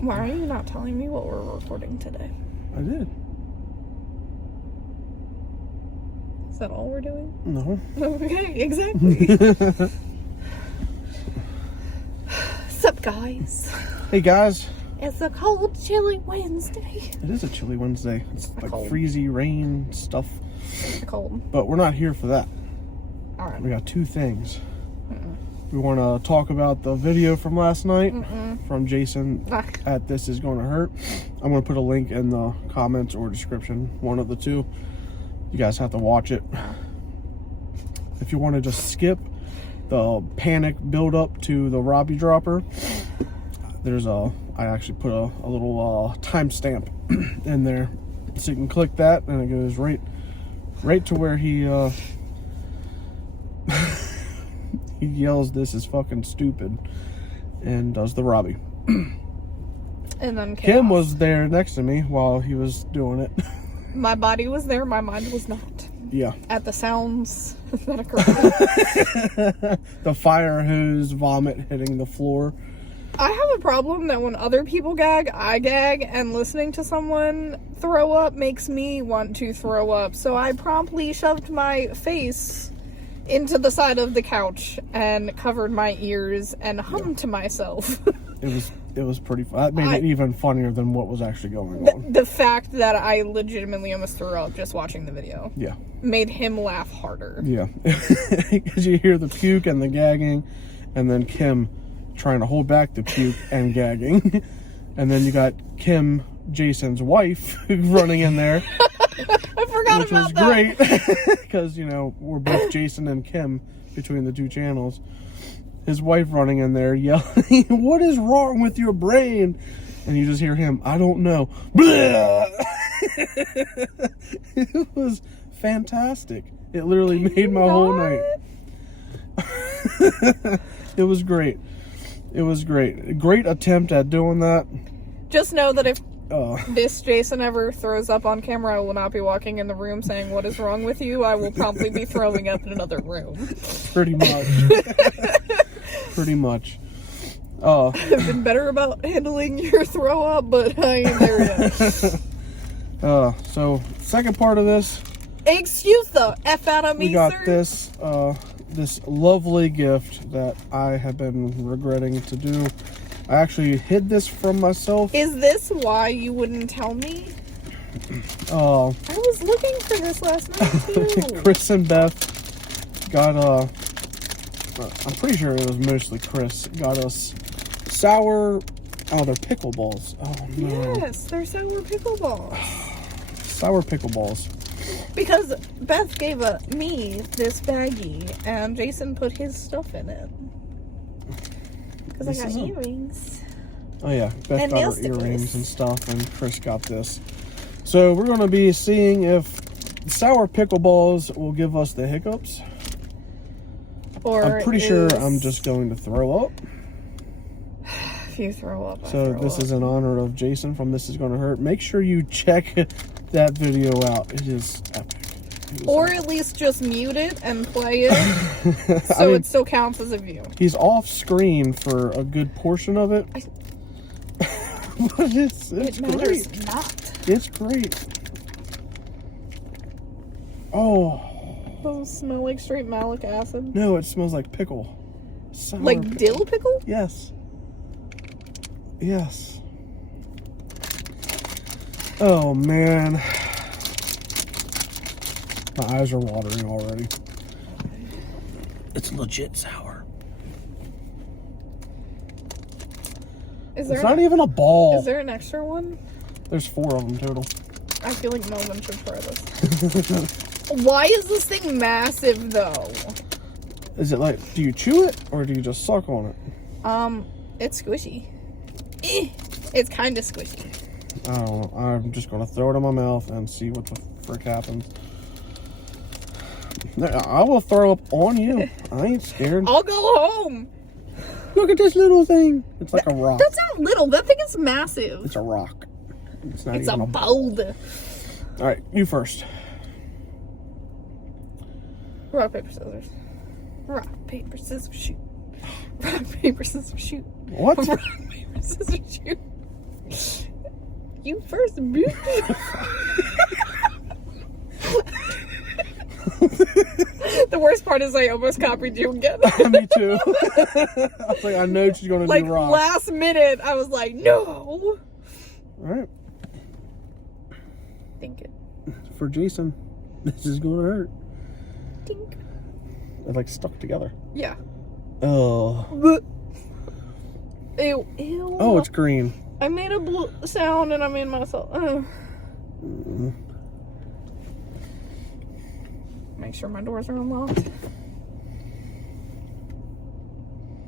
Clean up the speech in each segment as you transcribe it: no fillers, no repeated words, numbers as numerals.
Why are you not telling me what we're recording today? I did. Is that all we're doing? No. Okay, exactly. Sup, guys? Hey, guys. It's a cold, chilly Wednesday. It is a chilly Wednesday. It's like cold. freezy rain stuff. It's cold. But we're not here for that. All right. We got two things. We want to talk about the video from last night from Jayson at This Is Gonna Hurt. I'm going to put a link in the comments or description, one of the two. You guys have to watch it. If you want to just skip the panic build up to the Robbie dropper, I actually put a little timestamp in there, so you can click that and it goes right to where he he yells, "This is fucking stupid," and does the Robbie. And then Kim was there next to me while he was doing it. My body was there, my mind was not. Yeah. At the sounds that occurred. The fire hose vomit hitting the floor. I have a problem that when other people gag, I gag, and listening to someone throw up makes me want to throw up. So I promptly shoved my face into the side of the couch and covered my ears and hummed to myself. It was pretty fun. That made it even funnier than what was actually going on. The fact that I legitimately almost threw up just watching the video. Yeah. Made him laugh harder. Yeah. Because you hear the puke and the gagging, and then Kim trying to hold back the puke and gagging. And then you got Kim, Jason's wife, running in there. I forgot about that. Which was great. Because, we're both Jayson and Kim between the two channels. His wife running in there yelling, "What is wrong with your brain?" And you just hear him, "I don't know." It was fantastic. It literally made my whole night. It was great. It was great. Great attempt at doing that. Just know that if this Jayson ever throws up on camera, I will not be walking in the room saying, "What is wrong with you?" I will probably be throwing up in another room. Pretty much. Pretty much. I've been better about handling your throw up, but I ain't there yet. So second part of this. Excuse the F out of me, we got sir. this lovely gift that I have been regretting to do. I actually hid this from myself. Is this why you wouldn't tell me? I was looking for this last night too. Chris and Beth got I'm pretty sure it was mostly Chris, got us they're pickle balls. Oh no. Yes, they're sour pickle balls. Sour pickle balls. Because Beth gave me this baggie and Jayson put his stuff in it. Because I got earrings. Oh yeah, Beth and got her earrings and stuff, and Chris got this. So we're going to be seeing if sour pickle balls will give us the hiccups. Or I'm pretty sure I'm just going to throw up. If you throw up, So this is in honor of Jayson from This Is Gonna Hurt. Make sure you check that video out. It is epic. Or at least just mute it and play it, so it still counts as a view. He's off screen for a good portion of it. But it's great. Not. It's great. Oh. Those smell like straight malic acid. No, it smells like pickle. Sour like pickle. Dill pickle? Yes. Yes. Oh man. My eyes are watering already. It's legit sour. It's not even a ball. Is there an extra one? There's 4 of them total. I feel like no one should try this. Why is this thing massive though? Is it like, do you chew it or do you just suck on it? It's squishy. It's kind of squishy. I don't know. I'm just gonna throw it in my mouth and see what the frick happens. I will throw up on you. I ain't scared. I'll go home. Look at this little thing. It's like a rock. That's not little. That thing is massive. It's a rock. It's not it's even a boulder. All right, you first. Rock, paper, scissors. Rock, paper, scissors, shoot. Rock, paper, scissors, shoot. What? Rock, paper, scissors, shoot. you first, bitch. The worst part is I almost copied you again. Me too. I was like, I know she's gonna like do rock. last minute, I was like, no. All right. Think it. For Jayson, this is gonna hurt. Tink. It's like stuck together. Yeah. Oh. Ew. Ew. Oh, it's green. I made a blue sound and I made myself. Make sure my doors are unlocked.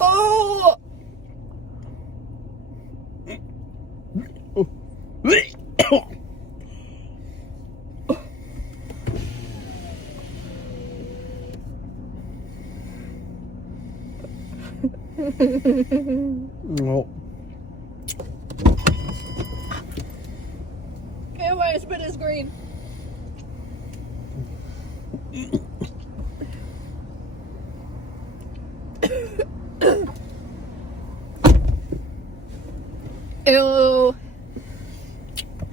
Oh! Well. Okay, my spit is green. Ew.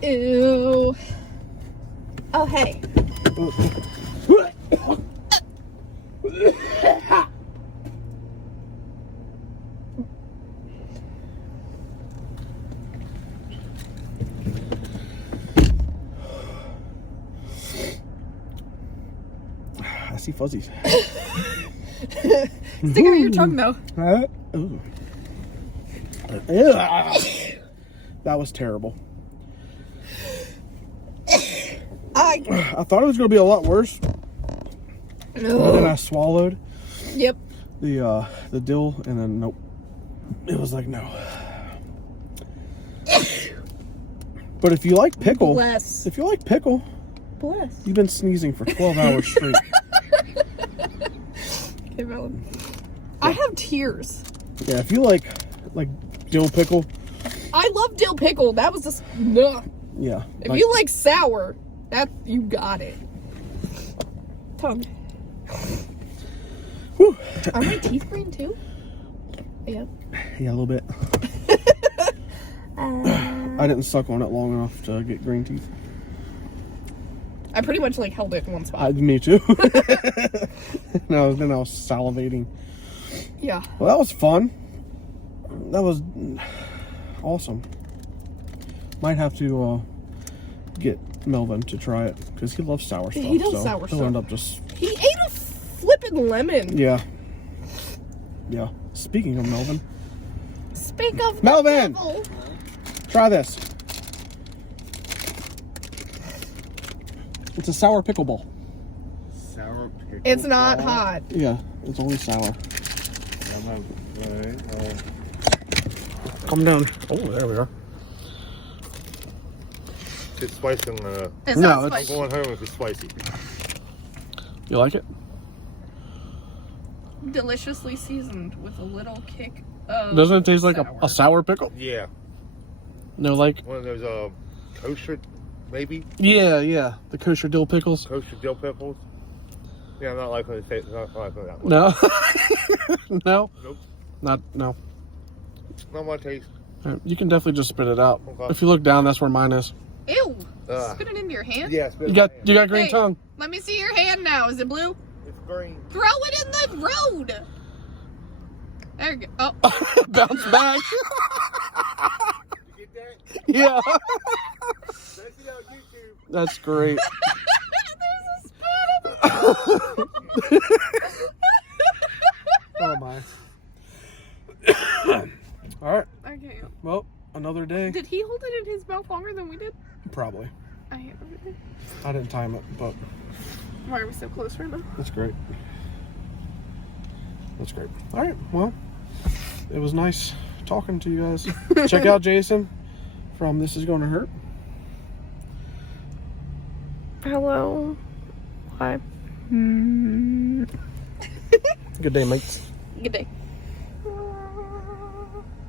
Ew. Oh, hey. I see fuzzies. Stick out your tongue, though. Ooh. Ew. That was terrible. I thought it was going to be a lot worse. And then I swallowed. Yep. The dill, and then nope. It was like no. But if you like pickle, Bless. if you like pickle, Bless. you've been sneezing for 12 hours straight. Okay, valid. I have tears. Yeah, if you like dill pickle. I love dill pickle. That was just no. Yeah. If you like sour, that you got it. Tongue. Whew. Are my teeth green too? Yeah. Yeah, a little bit. I didn't suck on it long enough to get green teeth. I pretty much like held it in one spot. Me too. No, then I was salivating. Yeah. Well, that was fun. That was awesome. Might have to get Melvin to try it because he loves sour stuff. He does so sour he'll stuff. end up just. He ate a flippin' lemon. Yeah. Yeah. Speaking of Melvin. Speak of Melvin! the devil. Try this. It's a sour pickle ball. Sour pickle It's not ball? hot. Yeah, it's only sour. Right. Come down. Oh, there we are. It's spicy. It's No, not it's- I'm spicy. going home if it's spicy. You like it? Deliciously seasoned with a little kick of Doesn't it taste like sour. a sour pickle? Yeah. No, like. One of those kosher, maybe? Yeah. The kosher dill pickles. Kosher dill pickles. Yeah, I'm not liking to taste. Not liking that one. No. No. Nope. No. Not my taste. All right, you can definitely just spit it out. Okay. If you look down, that's where mine is. Ew. Ugh. Spit it into your hand? Yeah, it's You got green Hey. tongue. Let me see your hand now. Is it blue? It's green. Throw it in the road. There you go. Oh. Bounce back. You get that? Yeah. That's it on YouTube. That's great. There's a spit. Oh my. All right. Okay. Well, another day. Did he hold it in his mouth longer than we did? Probably. I hate everything. I didn't time it, but Why are we so close right now? that's great. That's great. All right. Well, it was nice talking to you guys. Check out Jayson from This Is Gonna Hurt. Hello. Hi. Good day, mates. Good day.